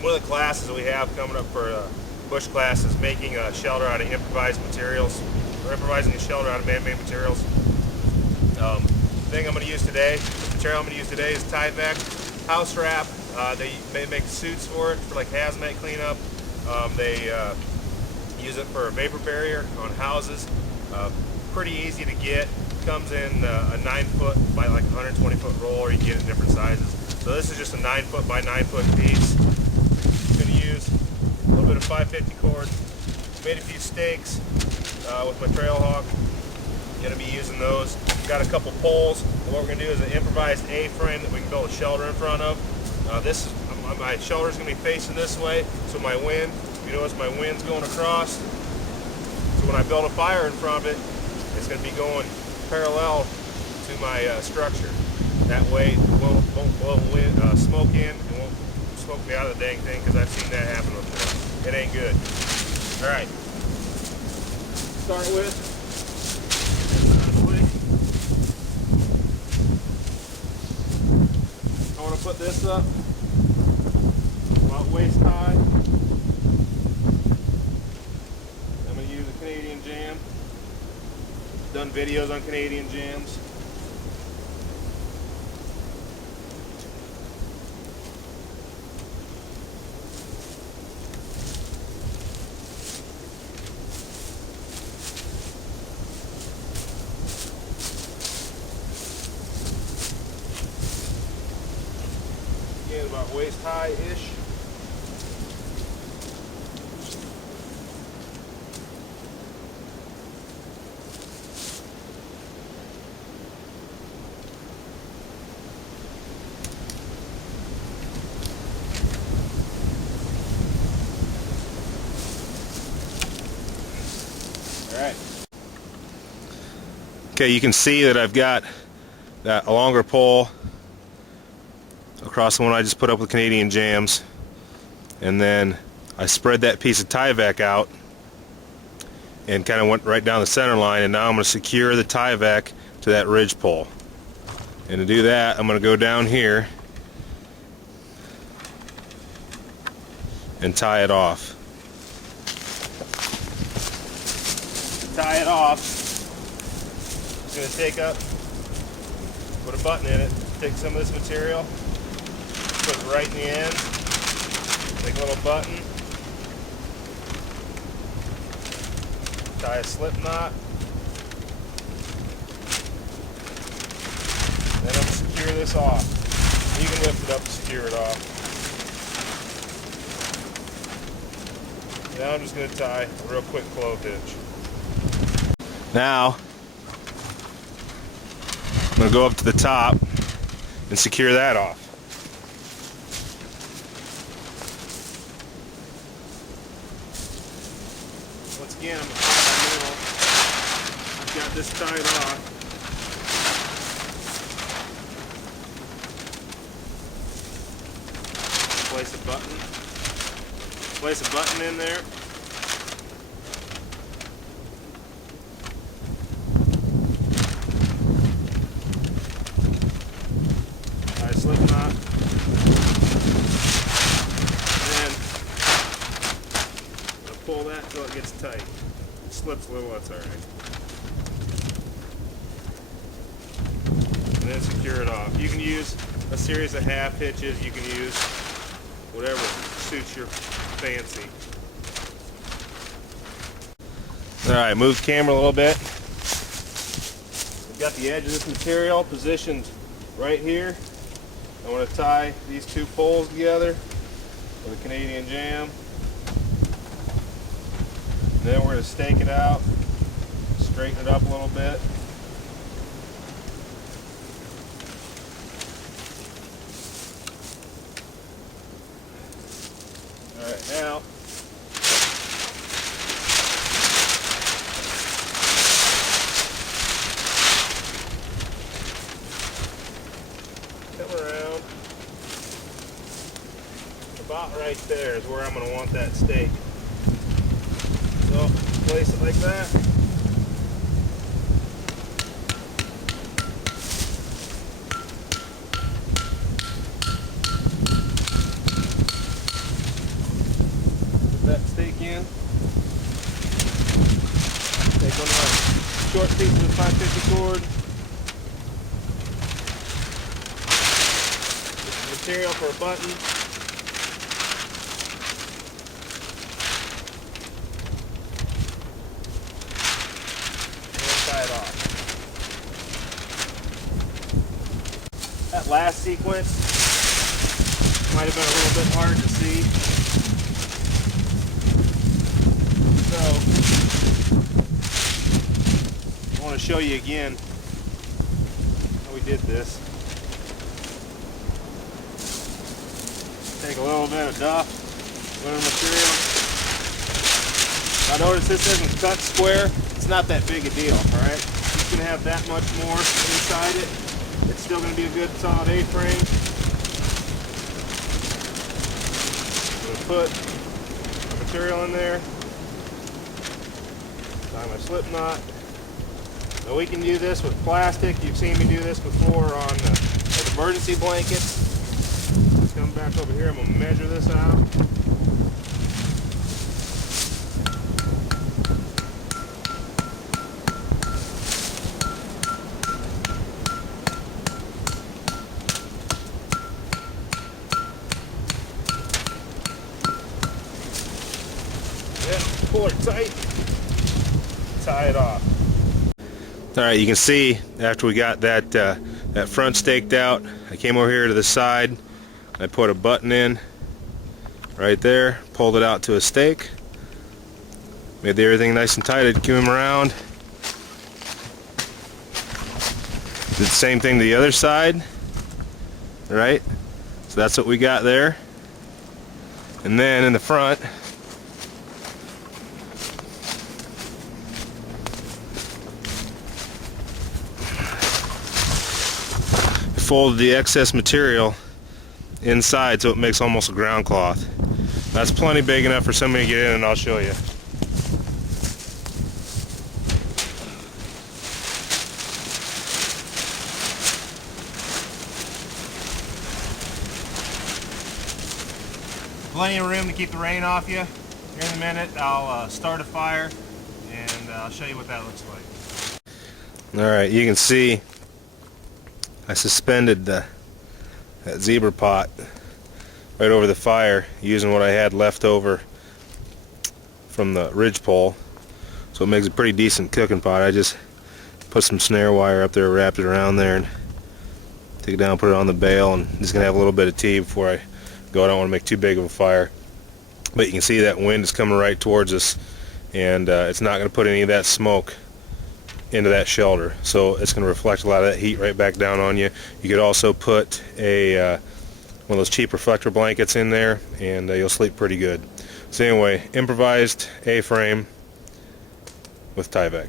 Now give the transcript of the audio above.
one of the classes we have coming up for bush class is making a shelter out of improvised materials, or improvising a shelter out of man-made materials. The material I'm going to use today is Tyvek house wrap. They make suits for it, for like hazmat cleanup. They use it for a vapor barrier on houses. Pretty easy to get. Comes in a 9-foot by like 120-foot roll, or you can get it in different sizes. So this is just a 9-foot by 9-foot piece. I'm going to use a little bit of 550 cord. Made a few stakes with my trail hawk. Going to be using those. Got a couple poles. And what we're going to do is an improvised A-frame that we can build a shelter in front of. My shelter is going to be facing this way, so my wind, you notice my wind's going across. So when I build a fire in front of it, it's going to be going parallel to my structure. That way it won't blow smoke in and won't smoke me out of the dang thing, because I've seen that happen before. It ain't good. Alright. Start with I want to put this up about waist high. I'm going to use a Canadian jam. Done videos on Canadian jams. Again, about waist high-ish. Okay, you can see that I've got a longer pole across the one I just put up with Canadian jams, and then I spread that piece of Tyvek out and kind of went right down the center line, and now I'm going to secure the Tyvek to that ridge pole. And to do that, I'm going to go down here and tie it off. To tie it off, I'm going to take up, put a button in it, take some of this material, put it right in the end, take a little button, tie a slip knot, then I'm going to secure this off. You can lift it up to secure it off. Now I'm just going to tie a real quick clove hitch. Now I'm going to go up to the top and secure that off. Once again, I'm going to tie my middle. I've got this tied off. Place a button in there. Tie a slip knot. Then I'm going to pull that until it gets tight. It slips a little, that's alright. And then secure it off. You can use a series of half hitches. You can use whatever suits your fancy. Alright, move the camera a little bit. We've got the edge of this material positioned right here. I want to tie these two poles together with a Canadian jam. Then we're going to stake it out, straighten it up a little bit. Alright, now come around. About right there is where I'm going to want that stake. So place it like that. in. Take one of my short pieces of 550 cord. Get some material for a button. And tie it off. That last sequence might have been a little bit hard to see. So, I want to show you again how we did this. Take a little bit of duff, a little material. Now notice this isn't cut square. It's not that big a deal, alright? It's going to have that much more inside it. It's still going to be a good solid A-frame. Put the material in there, tie my slip knot. Now we can do this with plastic. You've seen me do this before on like emergency blankets. Let's come back over here. I'm going to measure this out. Pull it tight, tie it off. Alright, you can see after we got that that front staked out, I came over here to the side, I put a button in right there, pulled it out to a stake, made everything nice and tight. I'd cue him around, did the same thing to the other side, right? So that's what we got there. And then in the front, folded the excess material inside so it makes almost a ground cloth. That's plenty big enough for somebody to get in, and I'll show you. Plenty of room to keep the rain off you. Here in a minute I'll start a fire and I'll show you what that looks like. Alright, you can see I suspended that zebra pot right over the fire using what I had left over from the ridgepole, so it makes a pretty decent cooking pot. I just put some snare wire up there, wrapped it around there, and take it down, put it on the bale, and just gonna have a little bit of tea before I go. I don't want to make too big of a fire, but you can see that wind is coming right towards us, and it's not going to put any of that smoke into that shelter, so it's going to reflect a lot of that heat right back down on you. You could also put a one of those cheap reflector blankets in there, and you'll sleep pretty good. So anyway, improvised A-frame with Tyvek.